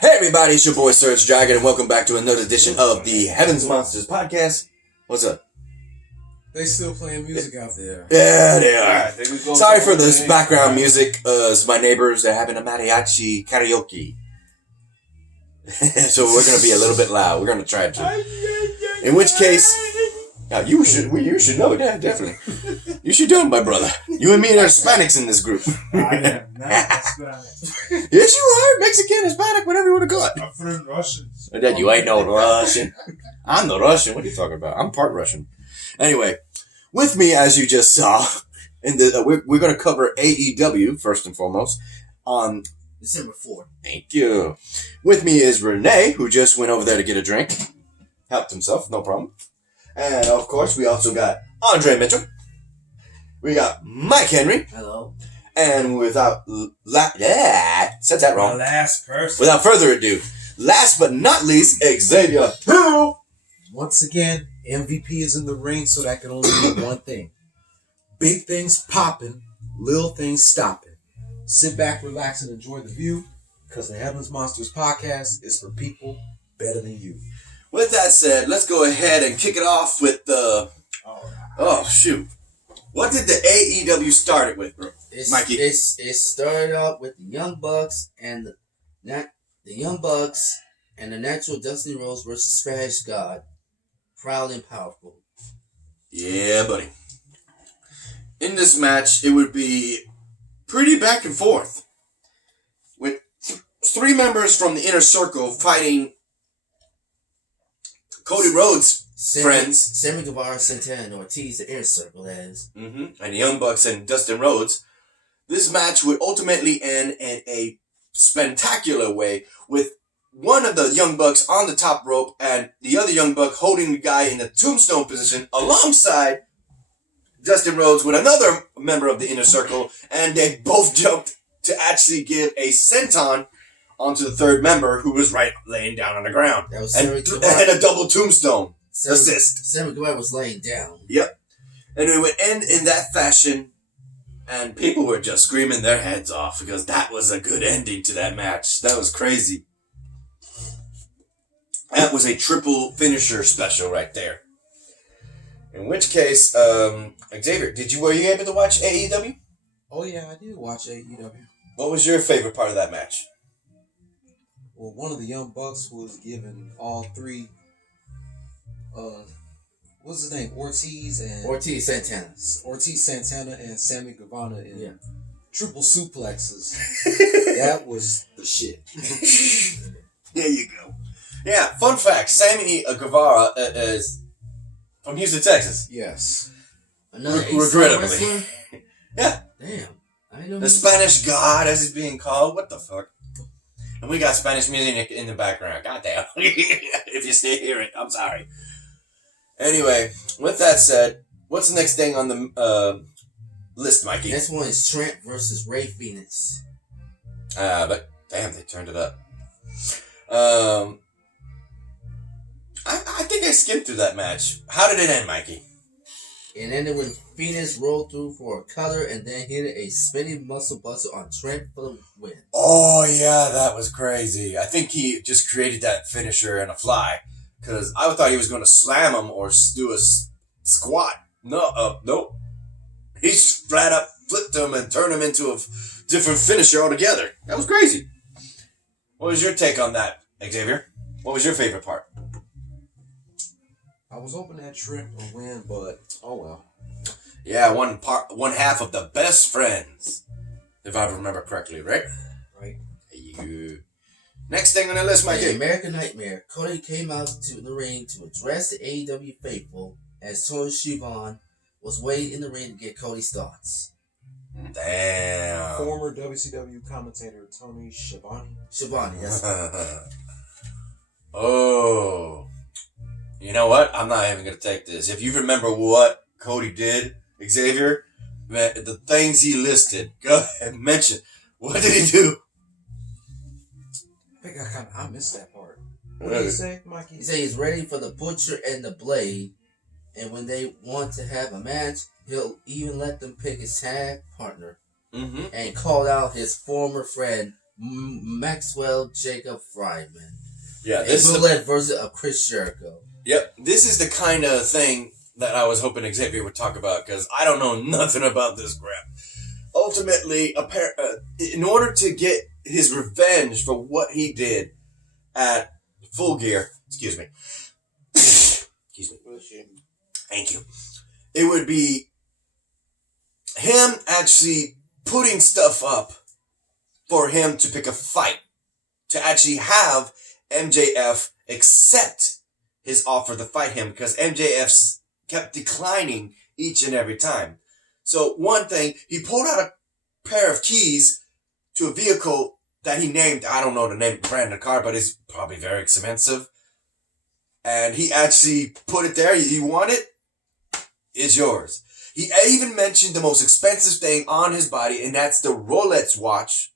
Hey everybody, it's your boy Surge Dragon, and welcome back to another edition of the Heavens Monsters podcast. What's up? They still playing music out there. Yeah, they are. Sorry for this background music. It's my neighbors. They're having a mariachi karaoke. So we're going to be a little bit loud. We're going to try to. In which case, you should know that, definitely. You should do it, my brother. You and me are Hispanics in this group. I am not Hispanic. Yes, you are. Mexican, Hispanic, whatever you want to call it. I'm from Russian. Dad, you ain't no Russian. I'm the Russian. What are you talking about? I'm part Russian. Anyway, with me, as you just saw, we're going to cover AEW, first and foremost, on December 4th. Thank you. With me is Renee, who just went over there to get a drink. Helped himself, no problem. And, of course, we also got Andre Mitchell. We got Mike Henry. Hello. And without... said that wrong. The last person. Without further ado, last but not least, Xavier Hill. Once again, MVP is in the ring, so that can only mean one thing. Big things popping, little things stopping. Sit back, relax, and enjoy the view, because the Heavens Monsters podcast is for people better than you. With that said, let's go ahead and kick it off with the... Oh, shoot. What did the AEW start it with, bro? Mikey? It started out with the Young Bucks and the Natural Dusty Rhodes versus Spanish God. Proud and powerful. Yeah, buddy. In this match, it would be pretty back and forth. With three members from the Inner Circle fighting Cody Rhodes' friends. Sammy Guevara, Santana, and Ortiz, the Inner Circle, that is. And the Young Bucks and Dustin Rhodes. This match would ultimately end in a spectacular way with one of the Young Bucks on the top rope and the other Young Buck holding the guy in the tombstone position alongside Dustin Rhodes with another member of the Inner Circle, and they both jumped to actually give a senton onto the third member who was laying down on the ground. That was and a double tombstone assist. Sammy Guevara was laying down. Yep. And it would end in that fashion, and people were just screaming their heads off because that was a good ending to that match. That was crazy. That was a triple finisher special right there. In which case, Xavier, were you able to watch AEW? Oh yeah, I did watch AEW. What was your favorite part of that match? Well, one of the Young Bucks was given all three, what's his name? Ortiz Santana and Sammy Guevara in triple suplexes. That was the shit. There you go. Yeah, fun fact, Sammy Guevara is from Houston, Texas. Yes. Another regrettably. Yeah. Damn. I know the Spanish God, as he's being called. What the fuck? And we got Spanish music in the background. Goddamn. If you still hear it, I'm sorry. Anyway, with that said, what's the next thing on the list, Mikey? Next one is Trent versus Ray Phoenix. But damn, they turned it up. I think I skimmed through that match. How did it end, Mikey? It ended when Phoenix rolled through for a cutter and then hit a spinning muscle buster on Trent for the win. Oh, yeah, that was crazy. I think he just created that finisher in a fly. Because I thought he was going to slam him or do a squat. Nope. He flat up flipped him and turned him into a different finisher altogether. That was crazy. What was your take on that, Xavier? What was your favorite part? I was hoping that Trent would win, but oh well. Yeah, one half of the best friends, if I remember correctly, right? Right. Next thing on the list, Mikey. The American Nightmare. Cody came out to the ring to address the AEW faithful as Tony Schiavone was waiting in the ring to get Cody's thoughts. Damn. Former WCW commentator Tony Schiavone. Schiavone, yes. Oh. You know what? I'm not even going to take this. If you remember what Cody did, Xavier, the things he listed, go ahead and mention. What did he do? I think I missed that part. What did he say, Mikey? He said he's ready for the Butcher and the Blade, and when they want to have a match, he'll even let them pick his tag partner. And called out his former friend Maxwell Jacob Friedman. Yeah, A this is bootleg version of Chris Jericho. Yep, this is the kind of thing that I was hoping Xavier would talk about because I don't know nothing about this crap. Ultimately, in order to get his revenge for what he did at Full Gear, excuse me, thank you, it would be him actually putting stuff up for him to pick a fight, to actually have MJF accept his offer to fight him because MJF kept declining each and every time. So one thing, he pulled out a pair of keys to a vehicle that he named, I don't know the name brand of the car, but it's probably very expensive. And he actually put it there. You want it? It's yours. He even mentioned the most expensive thing on his body, and that's the Rolex watch.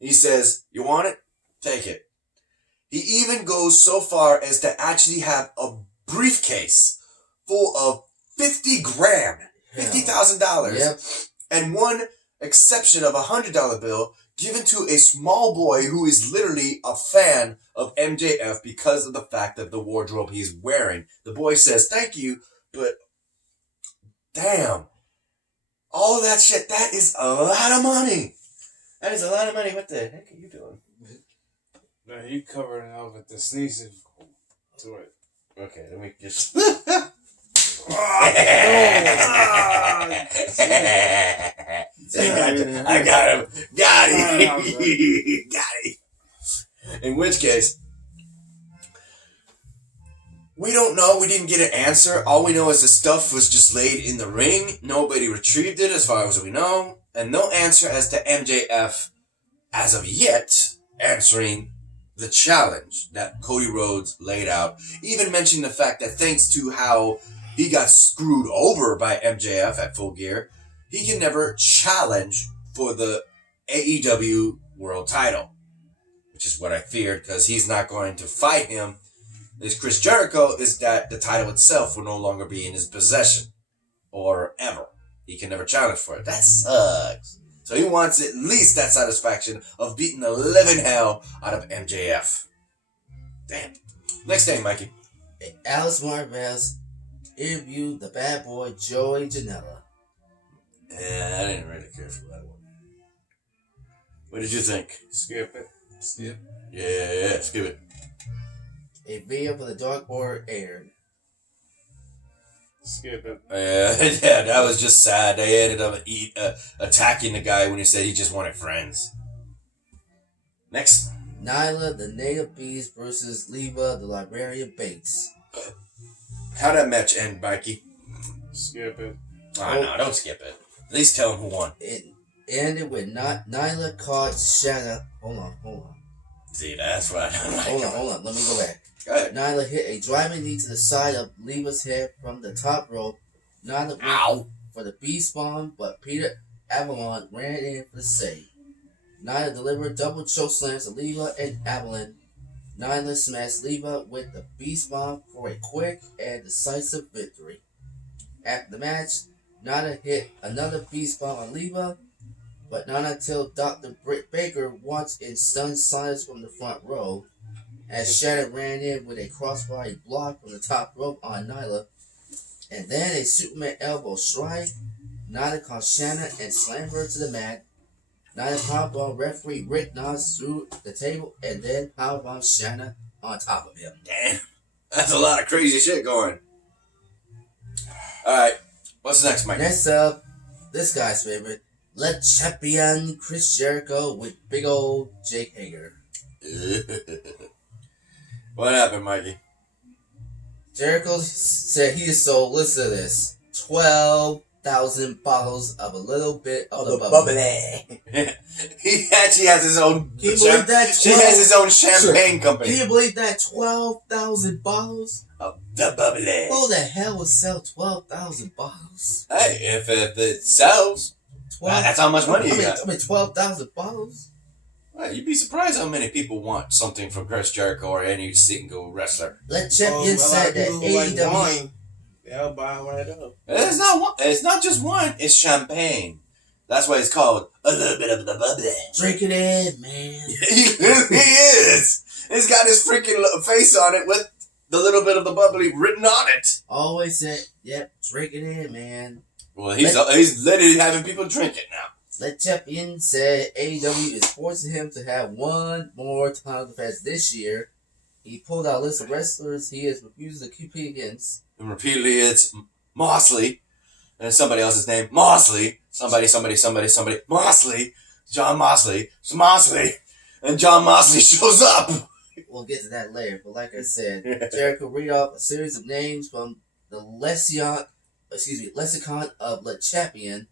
He says, you want it? Take it. He even goes so far as to actually have a briefcase full of 50 grand, $50,000, Yep. and one exception of $100 bill given to a small boy who is literally a fan of MJF because of the fact of the wardrobe he's wearing. The boy says, thank you, but damn, all that shit, that is a lot of money. That is a lot of money. What the heck are you doing? No, you covering it up with the sneezing to it. Okay, let me just... I got him. Got him. Got him. In which case, we don't know. We didn't get an answer. All we know is the stuff was just laid in the ring. Nobody retrieved it as far as we know. And no answer as to MJF, as of yet, answering the challenge that Cody Rhodes laid out. Even mentioning the fact that thanks to how he got screwed over by MJF at Full Gear, he can never challenge for the AEW World title, which is what I feared because he's not going to fight him. As Chris Jericho is that the title itself will no longer be in his possession or ever. He can never challenge for it. That sucks. So he wants at least that satisfaction of beating the living hell out of MJF. Damn. Next thing, Mikey. Alice Marvez interviewed the bad boy Joey Janela. Yeah, I didn't really care for that one. What did you think? Skip it. Skip. Yeah, skip it. A video for the Dark Order aired. Skip it. Yeah, that was just sad. They ended up attacking the guy when he said he just wanted friends. Next. Nyla, the Native Beast versus Leva, the Librarian Bates. How'd that match end, Mikey? Skip it. Oh, no, don't skip it. At least tell him who won. It ended with Nyla caught Shanna. Hold on. See, that's what I don't like. Hold on. Let me go back. Go ahead. Nyla hit a driving knee to the side of Leva's head from the top rope. Nyla went for the beast bomb, but Peter Avalon ran in for the save. Nyla delivered double choke slams to Leva and Avalon. Nyla smashed Leva with the beast bomb for a quick and decisive victory. After the match, Nyla hit another beast bomb on Leva, but not until Dr. Britt Baker watched in stunned silence from the front row, as Shannon ran in with a crossbody block from the top rope on Nyla, and then a Superman elbow strike. Nyla caught Shannon and slammed her to the mat. Nyla powerbomb referee Rick Knox through the table and then powerbomb Shannon on top of him. Damn. That's a lot of crazy shit going. Alright. What's next, Mike? Next up, this guy's favorite, Le Champion Chris Jericho with big old Jake Hager. What happened, Mikey? Jericho said he sold, listen to this, 12,000 bottles of a little bit of the bubbly. He actually has his own... Can you believe that? He has his own champagne company. Can you believe that? 12,000 bottles? Of the bubbly. Who the hell would sell 12,000 bottles? Hey, if it sells, 12, that's how much money you got. 12,000 bottles? Well, you'd be surprised how many people want something from Chris Jericho or any single wrestler. Le Champion said that AEW... They'll buy right up. It's not one. It's not just one. It's champagne. That's why it's called a little bit of the bubbly. Drink it in, man. He is. It's got his freaking face on it with the little bit of the bubbly written on it. Always said, yep, drink it in, man. Well, he's literally having people drink it now. Le Champion said AEW is forcing him to have one more title defense this year. He pulled out a list of wrestlers he is refusing to compete against. And repeatedly, it's Moxley and somebody else's name. Moxley. Somebody. Moxley. John Moxley. Moxley. And John Moxley shows up. We'll get to that later, but like I said, Jericho read off a series of names from the lexicon of Le Champion,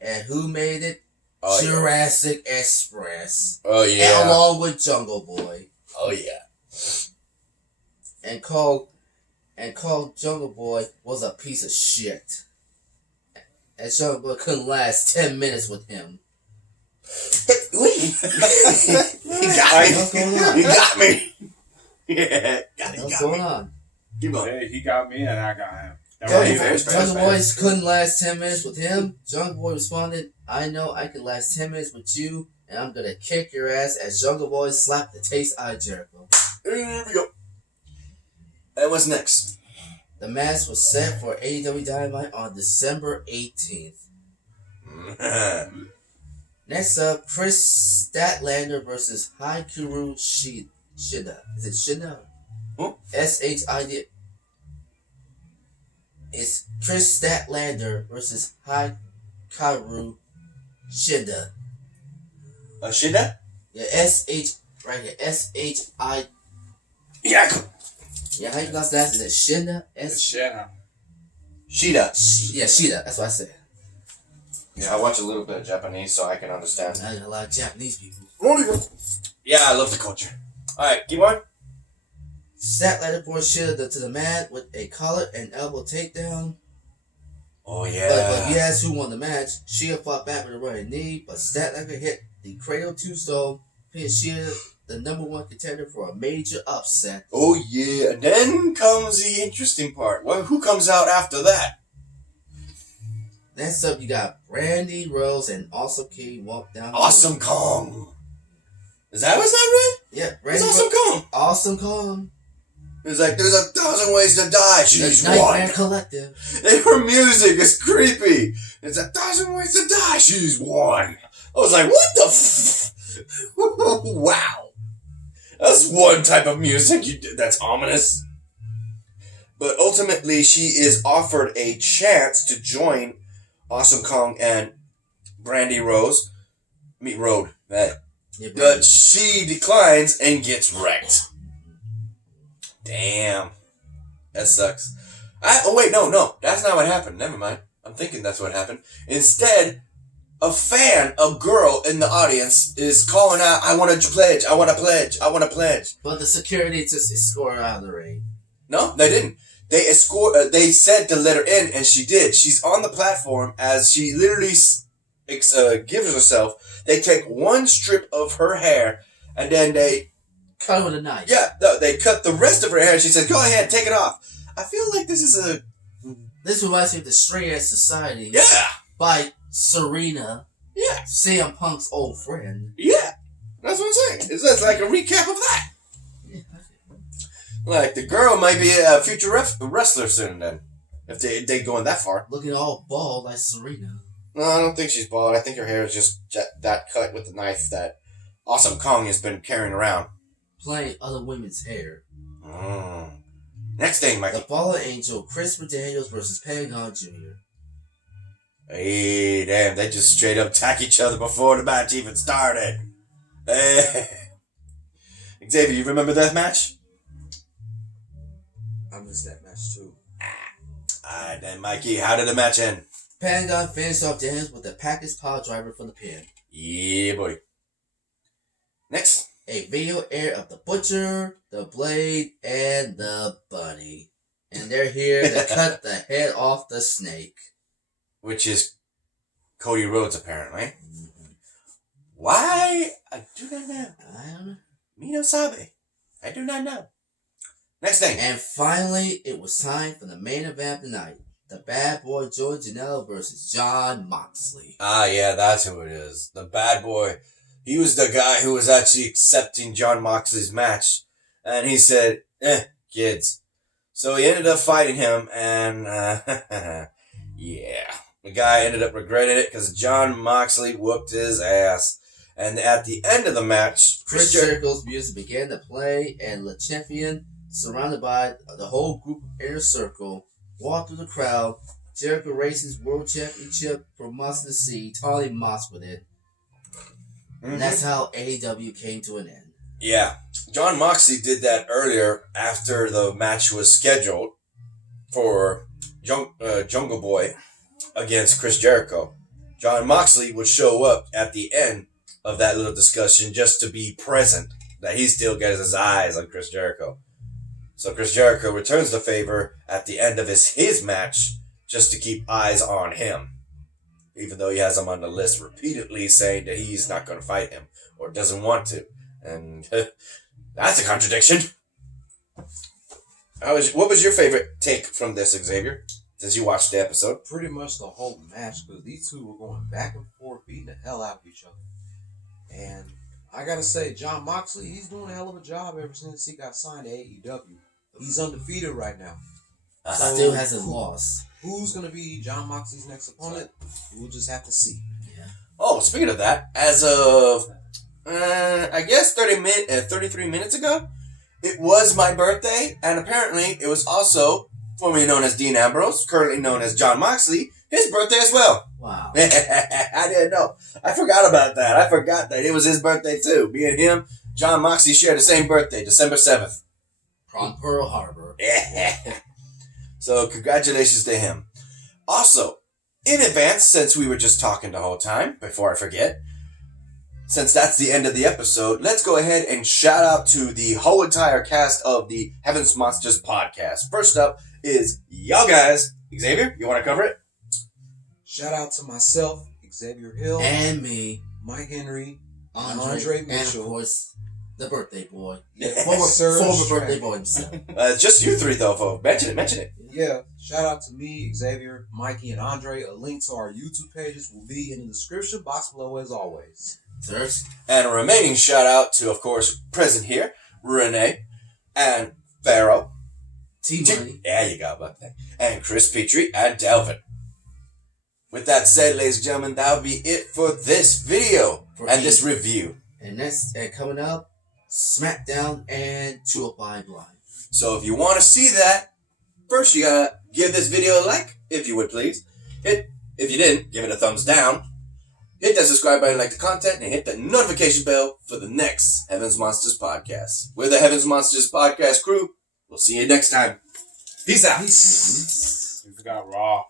and who made it? Oh, Jurassic Express. Oh yeah. And along with Jungle Boy. Oh yeah. And called Jungle Boy was a piece of shit. And Jungle Boy couldn't last 10 minutes with him. What's going on? He got me. Yeah. What's going on? Keep going. Hey, he got me and I got him. Jungle Boy couldn't last 10 minutes with him. Jungle Boy responded, I know I can last 10 minutes with you, and I'm gonna kick your ass, as Jungle Boy slapped the taste out of Jericho. Here we go. And what's next? The match was set for AEW Dynamite on December 18th. Next up, Chris Statlander versus Hikaru Shida. Is it Shida? Huh? S-H-I-D. It's Chris Statlander versus Hikaru Shida. Shida? Yeah, S-H, right here. S-H-I. Yeah. Yeah, how you pronounce that? Is it Shida? It's Shida. Shida. Yeah, Shida. That's what I said. Yeah, I watch a little bit of Japanese so I can understand. I got a lot of Japanese people. Yeah, I love the culture. Alright, keep on. Statlander poured Shida to the mat with a collar and elbow takedown. Oh, yeah. But you asked who won the match. Shida fought back with a running knee, but Statlander hit the cradle tombstone, pin Shida the number one contender for a major upset. Oh, yeah. And then comes the interesting part. Well, who comes out after that? Next up, you got Brandy Rose and Awesome King walk down. Awesome Kong. Is that what's not right? Yeah, Brandy It's Awesome Kong. Awesome Kong. It's like, there's 1,000 ways to die. She's The Nightmare one. Collective. And her music is creepy. It's 1,000 ways to die. She's one. I was like, what the wow. That's one type of music that's ominous. But ultimately, she is offered a chance to join Awesome Kong and Brandy Rose. Road. But she declines and gets wrecked. Damn. That sucks. No. That's not what happened. Never mind. I'm thinking that's what happened. Instead, a girl in the audience is calling out, I want to pledge. But the security just escorted her out of the ring. No, they didn't. They said to let her in, and she did. She's on the platform as she literally gives herself. They take one strip of her hair, and then they cut her with a knife. Yeah, they cut the rest of her hair. She said, go ahead, take it off. I feel like This reminds me of the Straight Edge Society. Yeah. By Serena. Yeah. CM Punk's old friend. Yeah. That's what I'm saying. It's just like a recap of that. Yeah. Like, the girl might be a future wrestler soon then. If they going that far. Looking all bald like Serena. No, I don't think she's bald. I think her hair is just that cut with the knife that Awesome Kong has been carrying around. Playing other women's hair. Next thing, Mikey. The Fallen Angel, Christopher Daniels versus Pentagon Jr. Hey, damn, they just straight up attack each other before the match even started. Xavier, you remember that match? I missed that match too. Alright then, Mikey, how did the match end? Pentagon finished off Daniels with a package pile driver for the pin. Yeah, boy. Next. A video aired of the Butcher, the Blade, and the Bunny. And they're here to cut the head off the snake. Which is Cody Rhodes, apparently. Mm-hmm. Why? I do not know. I don't know. Me no sabe. I do not know. Next thing. And finally, it was time for the main event of the night. The Bad Boy Joey Janela versus Jon Moxley. Ah, yeah, that's who it is. The bad boy. He was the guy who was actually accepting Jon Moxley's match. And he said, kids. So he ended up fighting him, and, yeah. The guy ended up regretting it because Jon Moxley whooped his ass. And at the end of the match, Chris Jericho's music began to play, and Le Champion, surrounded by the whole group of Inner Circle, walked through the crowd. Jericho raised his world championship for Mox to see, taunting Mox with it. And that's how AEW came to an end. Yeah. Jon Moxley did that earlier after the match was scheduled for Jungle Boy against Chris Jericho. Jon Moxley would show up at the end of that little discussion just to be present, that he still gets his eyes on Chris Jericho. So Chris Jericho returns the favor at the end of his match just to keep eyes on him, even though he has him on the list repeatedly saying that he's not going to fight him or doesn't want to. And that's a contradiction. What was your favorite take from this, Xavier, since you watched the episode? Pretty much the whole match, because these two were going back and forth, beating the hell out of each other. And I gotta say, Jon Moxley, he's doing a hell of a job ever since he got signed to AEW. He's undefeated right now. Still hasn't lost. Who's gonna be Jon Moxley's next opponent? We'll just have to see. Yeah. Oh, speaking of that, as of I guess 33 minutes ago, it was my birthday, and apparently it was also formerly known as Dean Ambrose, currently known as Jon Moxley, his birthday as well. Wow. I didn't know. I forgot about that. I forgot that it was his birthday too. Me and him, Jon Moxley, share the same birthday, December 7th. From Pearl Harbor. Yeah. So congratulations to him. Also, in advance, since we were just talking the whole time, before I forget, since that's the end of the episode, let's go ahead and shout out to the whole entire cast of the Heaven's Monsters podcast. First up is y'all guys. Xavier, you want to cover it? Shout out to myself, Xavier Hill, And me. Mike Henry, Andre Mitchell. And of course, the birthday boy. Yeah, Former Serge birthday Strand. boy himself. Just you three, though, folks. Mention it. Yeah, shout out to me, Xavier, Mikey, and Andre. A link to our YouTube pages will be in the description box below as always. Serge. And a remaining shout out to, of course, present here, Renee and Pharaoh. T-Money. Yeah, you got about that. And Chris Petrie and Delvin. With that said, ladies and gentlemen, that will be it for this video and this review. And next, coming up, SmackDown and 205 Live. So if you want to see that, first you gotta give this video a like, if you would please. If you didn't, give it a thumbs down. Hit that subscribe button, like the content, and hit the notification bell for the next Heaven's Monsters podcast. We're the Heaven's Monsters podcast crew. We'll see you next time. Peace out. We forgot Raw.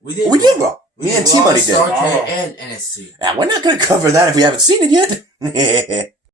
We did Raw. Me and Raw, T-Money did. Starrcade, and NXT. We're not going to cover that if we haven't seen it yet.